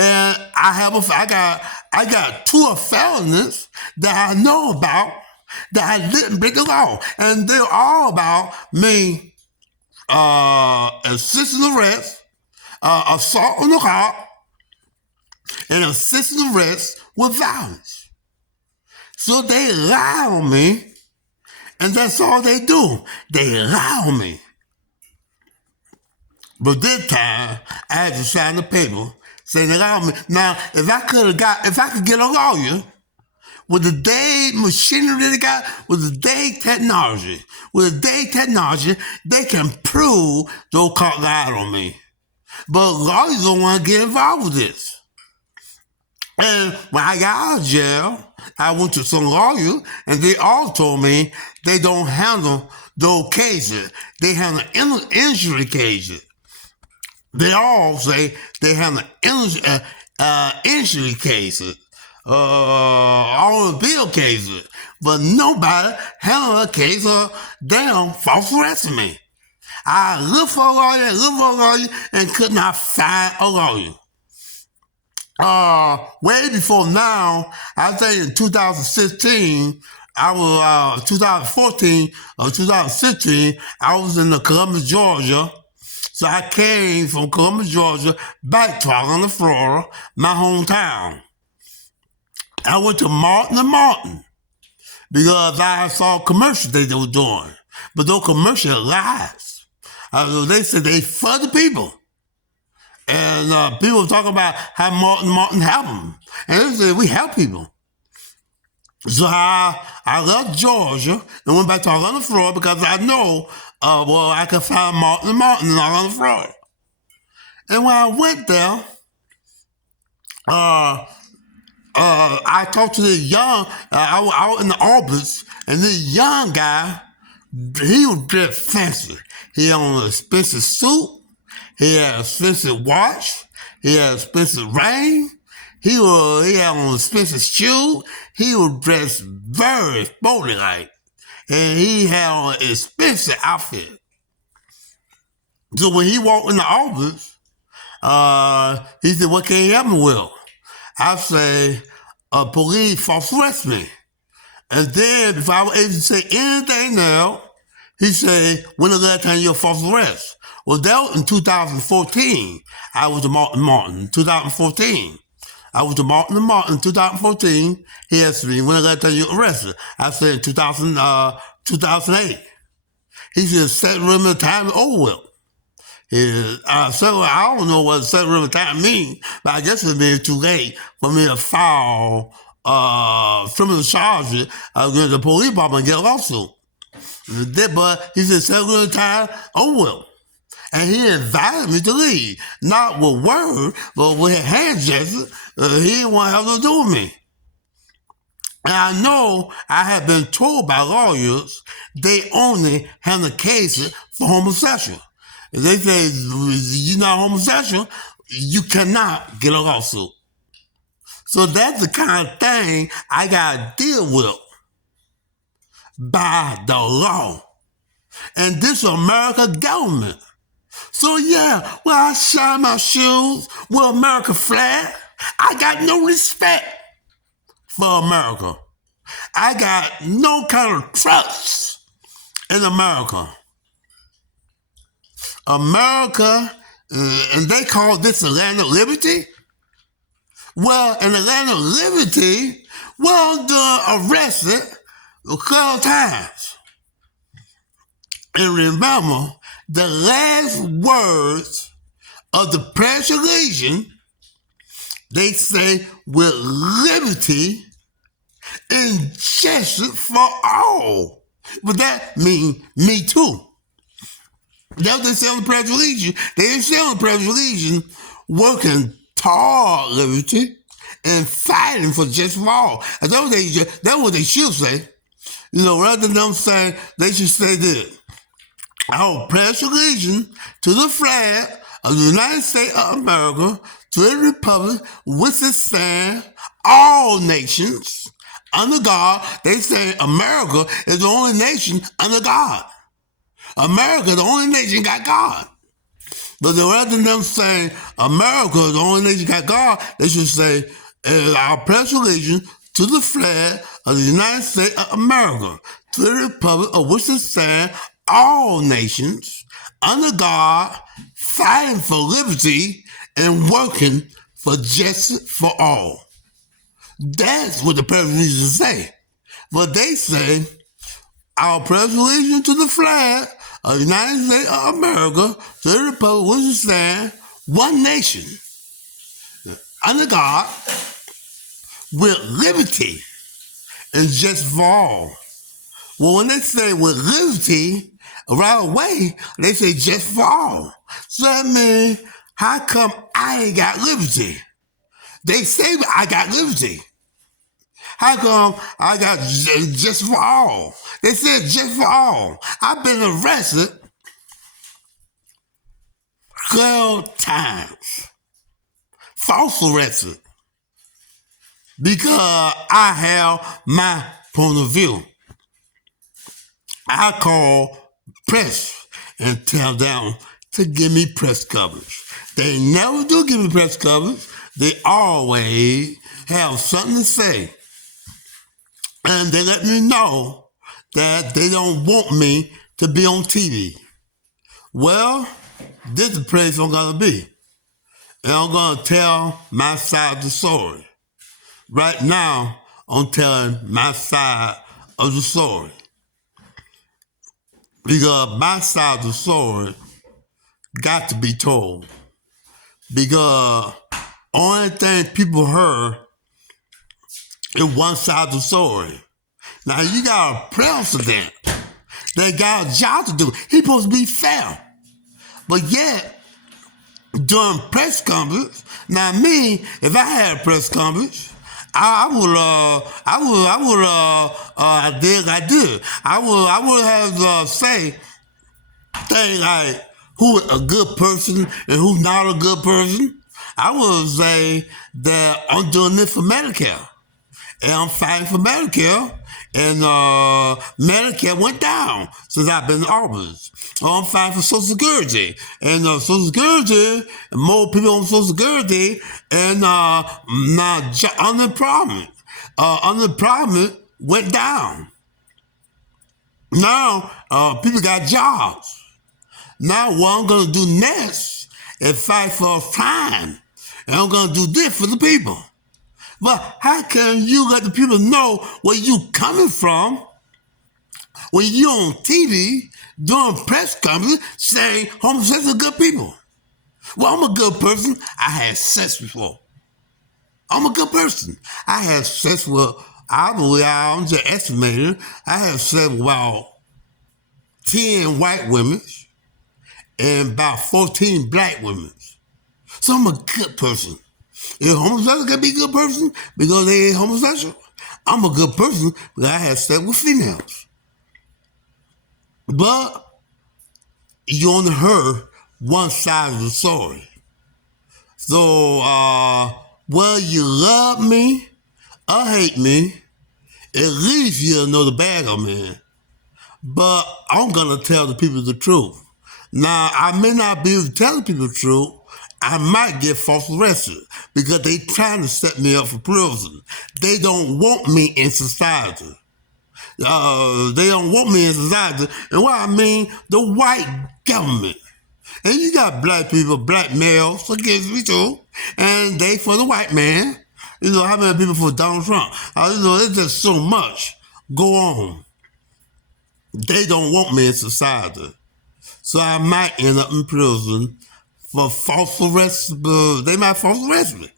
And I got 2 felonies that I know about that I didn't break the law. And they're all about me assisting arrest, assault on the cop, and assisting arrest with violence. So they lie on me, and that's all they do. They lie on me. But this time, I had to sign the paper saying they lied on me. Now, if I could get a lawyer with the day machinery they got, with the day technology, they can prove those cops lied on me. But lawyers don't want to get involved with this. And when I got out of jail, I went to some lawyers, and they all told me they don't handle those cases. They handle injury cases. They all say they handle injury cases, automobile cases, but nobody handle a case of damn false arrest of me. I looked for a lawyer, and could not find a lawyer. Way before now, I think in 2016, 2014 or 2016, I was in Columbus, Georgia. So I came from Columbus, Georgia, back to Atlanta, Florida, my hometown. I went to Martin & Martin because I saw commercials they were doing. But those commercials lies. They said they for the people. And people were talking about how Martin & Martin help them. And they said, we help people. So I left Georgia and went back to Atlanta, Florida because I know I could find Martin & Martin in Atlanta, Florida. And when I went there, I talked to the young, I was in the office, and this young guy, he was dressed fancy. He had on an expensive suit, he had an expensive watch, he had an expensive ring, he had on expensive shoes, he was dressed very sporty like. And he had on an expensive outfit. So when he walked in the office, he said, "What can you help me with?" I say, "Police false arrest me." And then if I was able to say anything now, he said, "When the last time you were false arrest?" Well, that was in 2014. I was the Martin Martin, 2014. I was the Martin Martin in 2014. He asked me, "When the last time you were arrested?" I said, in 2008. He said, "Set limit of time is over with." So I don't know what set limit of time means, but I guess it'd be too late for me to file criminal charges against the police department and get a lawsuit. But he said, "Set limit of time over with." And he invited me to leave, not with words, but with hand gestures. He didn't want to have nothing to do with me. And I know I have been told by lawyers they only handle cases for homosexuals. If they say you're not homosexual, you cannot get a lawsuit. So that's the kind of thing I got to deal with by the law. And this American government. So yeah, when I shine my shoes with American flag, I got no respect for America. I got no kind of trust in America. America, and they call this the land of liberty. Well, in the land of liberty, we're arrested a couple times. And remember, the last words of the Pledge of Allegiance, they say, "with liberty and justice for all." But that means me too. That's what they say on the Pledge of Allegiance. They didn't say on the Pledge of Allegiance, working toward liberty and fighting for justice for all. And that's what they should say. Rather than them saying, they should say this: "I pledge allegiance to the flag of the United States of America, to the republic which it stands, all nations, under God." They say America is the only nation under God. America, the only nation got God. But rather than them saying America is the only nation got God, they should say, "I pledge allegiance to the flag of the United States of America, to the republic of which it stands, all nations, under God, fighting for liberty and working for justice for all." That's what the Pledge of Allegiance say. But they say, "Our pledge allegiance to the flag of the United States of America, to the republic which it stands, one nation, under God, with liberty and justice for all." Well, when they say with liberty, right away, they say justice for all. So that means, how come I ain't got liberty? They say I got liberty. How come I got just for all? They said just for all. I've been arrested 12 times. False arrested. Because I have my point of view. I call press and tell them to give me press coverage. They never do give me press coverage. They always have something to say. And they let me know that they don't want me to be on TV. Well, this is the place I'm going to be. And I'm going to tell my side of the story. Right now, I'm telling my side of the story. Because my side of the story got to be told. Because only thing people heard is one side of the story. Now you got a president that got a job to do. He's supposed to be fair. But yet, during press conference, now me, if I had a press conference, I would have say things like who is a good person and who's not a good person. I would say that I'm doing this for Medicare. And I'm fighting for Medicare, and Medicare went down since I've been in office. I'm fighting for Social Security, and Social Security, more people on Social Security, and now unemployment went down. Now people got jobs. Now what I'm gonna do next is fight for crime, and I'm gonna do this for the people. But how can you let the people know where you coming from when you on TV doing press conferences saying homosexuals are good people? Well, I'm a good person. I had sex before. I'm a good person. I had sex with, I'm just estimating, I had sex with about 10 white women and about 14 black women. So I'm a good person. If homosexual can be a good person because they ain't homosexual, I'm a good person because I had sex with females. But you only heard one side of the story. So, whether you love me or hate me, at least you'll know the bag I'm in. But I'm gonna tell the people the truth. Now, I may not be able to tell the people the truth. I might get false arrested because they trying to set me up for prison. They don't want me in society. They don't want me in society. And what I mean, the white government. And you got black people, black males against me too, and they for the white man. You know, how many people for Donald Trump? You know, there's just so much go on. They don't want me in society. So I might end up in prison for false arrest. They might false arrest me.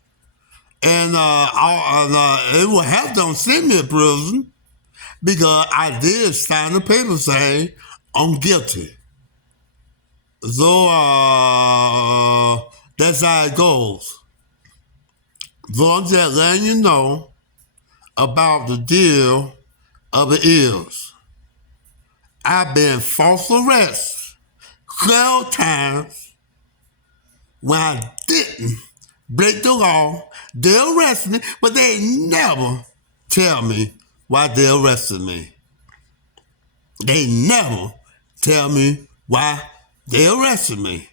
And it will have them send me to prison because I did sign a paper saying I'm guilty. So that's how it goes. So I'm just letting you know about the deal of it is. I've been false arrested 12 times when I didn't break the law. They arrested me, but they never tell me why they arrested me. They never tell me why they arrested me.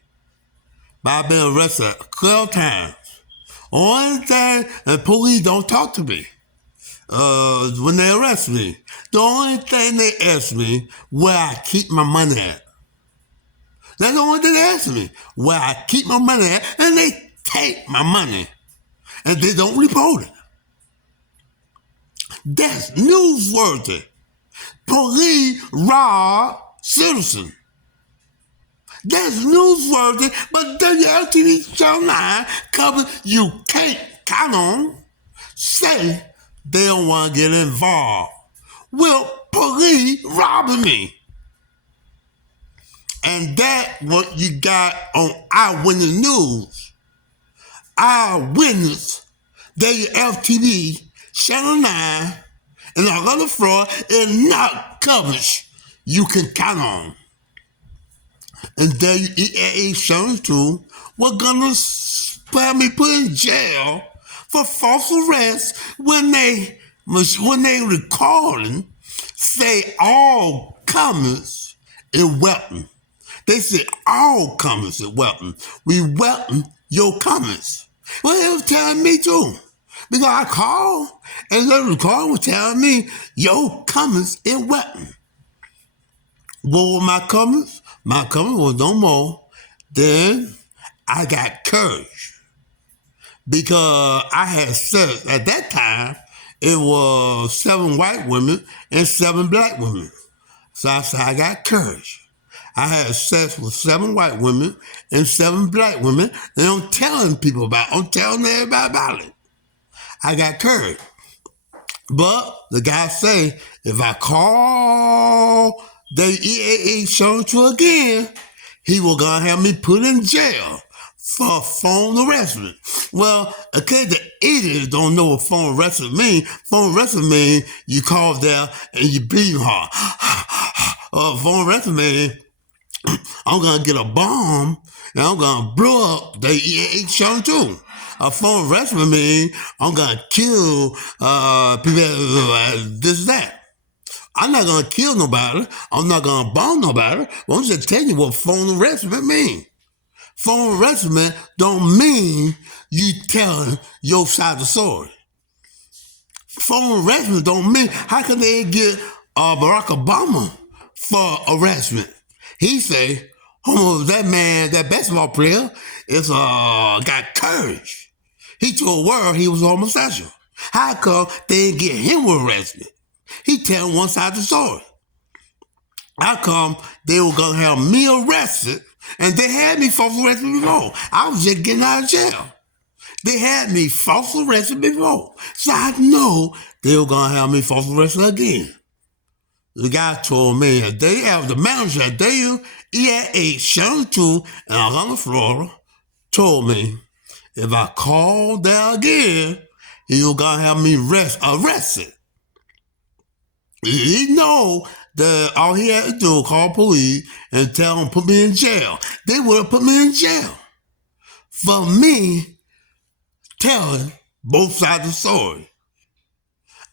But I've been arrested 12 times. Only thing, the police don't talk to me when they arrest me. The only thing they ask me where I keep my money at. That's the only thing they ask me, where I keep my money at, and they take my money, and they don't report it. That's newsworthy. Police rob citizens. That's newsworthy, but WLTV Channel 9 covers you can't count on, say they don't want to get involved with police robbing me. And that's what you got on Eyewitness News. Eyewitness, WLTV Channel 9, and all other fraud is not coverage you can count on. And WEAA Channel 2, we're gonna have me put in jail for false arrest when they recording say all comers is weapon. They say all comers is weapon. We weapon your comments. Well, they was telling me too. Because I called and the recorder was telling me your comments is weapon. What were my comments? My comment was no more. Then I got courage because I had sex. At that time, it was 7 white women and 7 black women. So I said, I got courage. I had sex with 7 white women and 7 black women, and I'm telling people about it. I'm telling everybody about it. I got courage. But the guy say, if I call the EAA Channel 2 again, he will gonna have me put in jail for phone arrestment. Well, okay, the idiots don't know what phone arrestment means. Phone arrestment means you call there and you breathe hard. Phone arrestment means I'm gonna get a bomb and I'm gonna blow up the EAA Channel 2. A phone arrestment means I'm gonna kill people, this, that. I'm not gonna kill nobody. I'm not gonna bomb nobody. But I'm just telling you what phone arrestment means. Phone arrestment don't mean you telling your side of the story. Phone arrestment don't mean how can they get Barack Obama for arrestment? He say, "Oh, that man, that basketball player, is got courage. He told the world he was homosexual. How come they didn't get him arrested? He telling one side of the story. How come they were gonna have me arrested, and they had me false arrested before? I was just getting out of jail. They had me false arrested before, so I know they were gonna have me false arrested again." The guy told me that the manager at WEAH 72 in Atlanta, Florida, told me if I called there again, he was gonna have me arrested. He know that all he had to do was call police and tell them put me in jail. They would have put me in jail for me telling both sides of the story.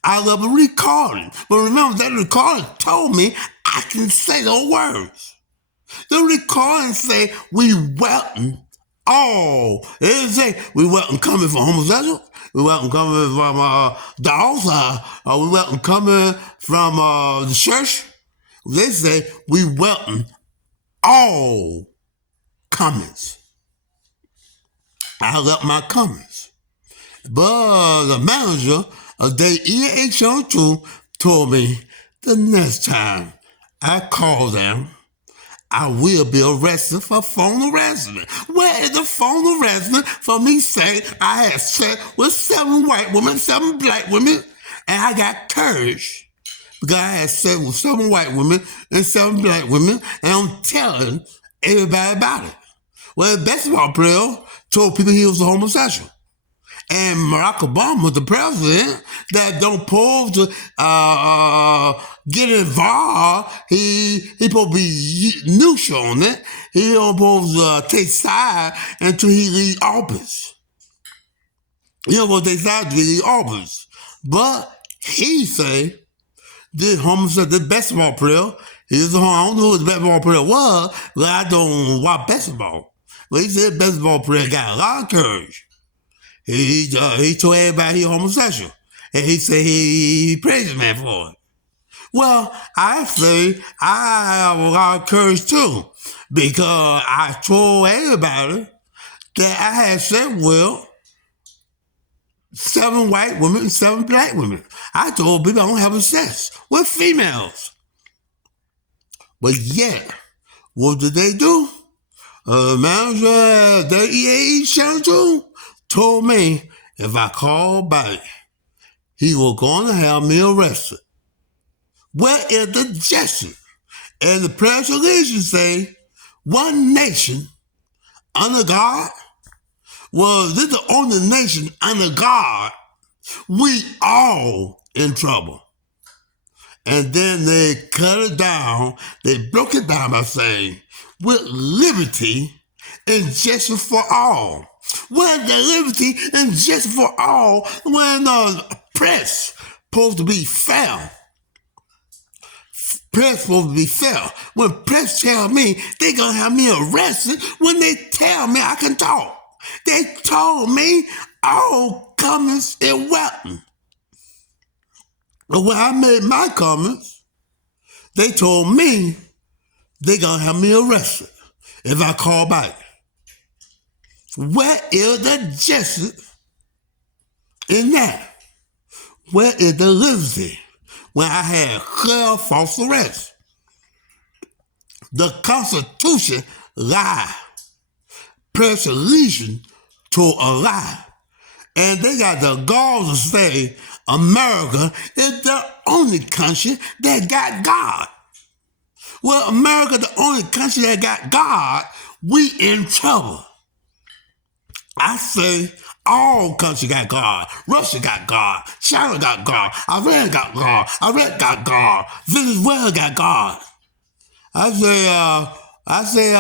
I love a recording, but remember that recording told me I can say those words. The recording say we welcome all. It didn't say we welcome coming from homosexuals. We welcome coming from dogs. We welcome coming from the church. They say we welcome all comments. I love my comments. But the manager of the EH02 told me the next time I call them, I will be arrested for phone harassment. Where is the phone harassment for me saying I had sex with 7 white women, 7 black women, and I got courage because I had sex with 7 white women and 7 black women, and I'm telling everybody about it. Well, the basketball player told people he was a homosexual. And Barack Obama, the president, that don't supposed to get involved. He supposed to be neutral on it. He don't supposed to take side until he leave office. He don't supposed to take side until he leave office. But he say this homosexual, this basketball player, I don't know who the basketball player was, but I don't watch basketball. But he said the basketball player got a lot of courage. He told everybody he homosexual. And he said he praised the man for it. Well, I say I have a lot of courage too. Because I told everybody that I had sex with 7 white women and 7 black women. I told people I don't have sex with females. But yet, what did they do? Manager at the EAE Channel told me if I called back, he was going to have me arrested. Where is the justice? And the Pledge of Allegiance say, one nation under God. Well, this is the only nation under God. We all in trouble. And then they cut it down. They broke it down by saying, with liberty and justice for all. Where the liberty and justice for all when the press supposed to be fair? Press supposed to be fair. When press tell me they gonna have me arrested, when they tell me I can talk. They told me all comments is welcome. But when I made my comments, they told me they gonna have me arrested if I call back. Where is the justice in that? Where is the liberty when I had clear false arrest? The Constitution lied. Pledge of Allegiance to a lie. And they got the gall to say America is the only country that got God. Well, America, the only country that got God, we in trouble. I say all countries got God. Russia got God. China got God. Iran got God. Iraq got God. Venezuela got God. I say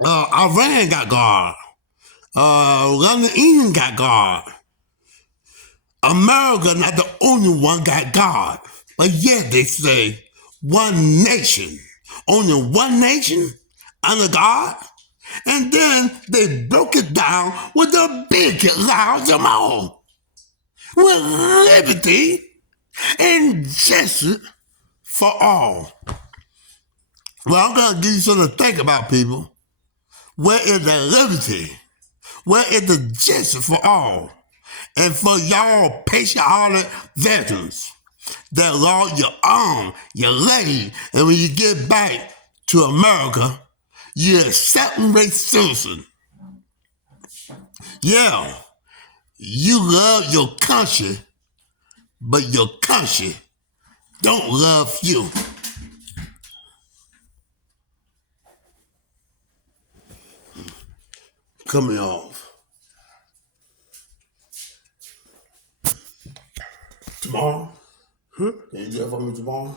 Iran got God. London, England got God. America not the only one got God. But yet they say one nation, only one nation under God. And then they broke it down with the biggest lies of them all, with liberty and justice for all. Well, I'm going to give you something to think about, people. Where is the liberty? Where is the justice for all? And for y'all patriotic veterans that lost your arm, your leg, and when you get back to America, you're a second-rate citizen. Yeah, you love your country, but your country don't love you. Coming off. Tomorrow? Can you do that for me tomorrow?